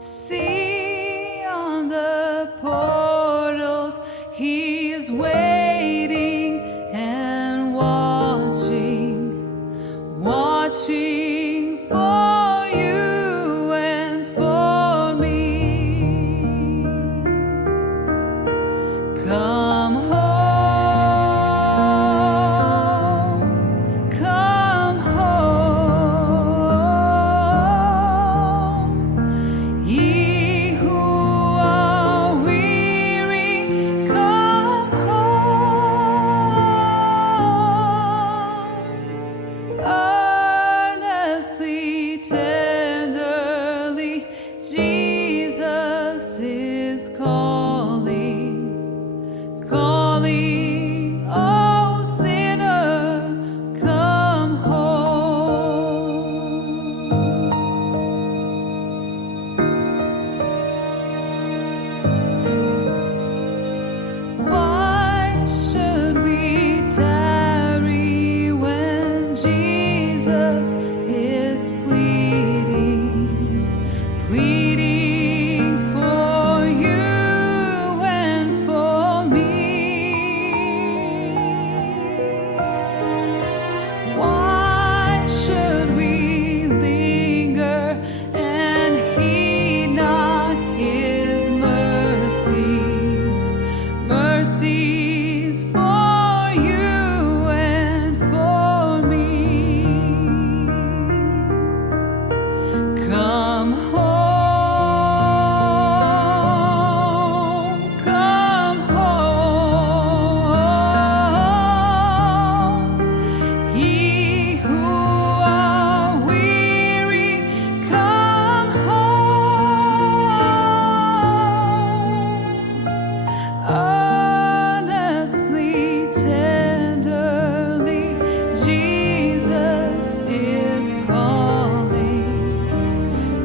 See on the portals, he is waiting and watching, watching for you and for me. Come home, come home, ye who are weary, come home. Earnestly, tenderly, Jesus is calling, calling, oh sinner, come home. Why should we tarry when Jesus is pleading, pleading for you and for me? Why should we linger and heed not his mercies, mercies for you and for me? Come home, come home, ye who are weary, come home. Earnestly, tenderly, Jesus is calling,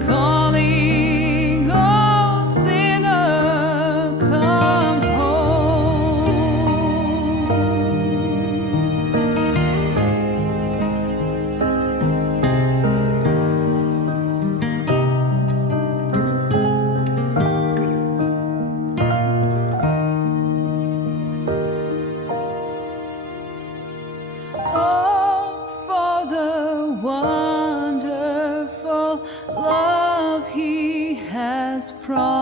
calling, oh sinner, come home. Oh, for the wonderful love he has promised.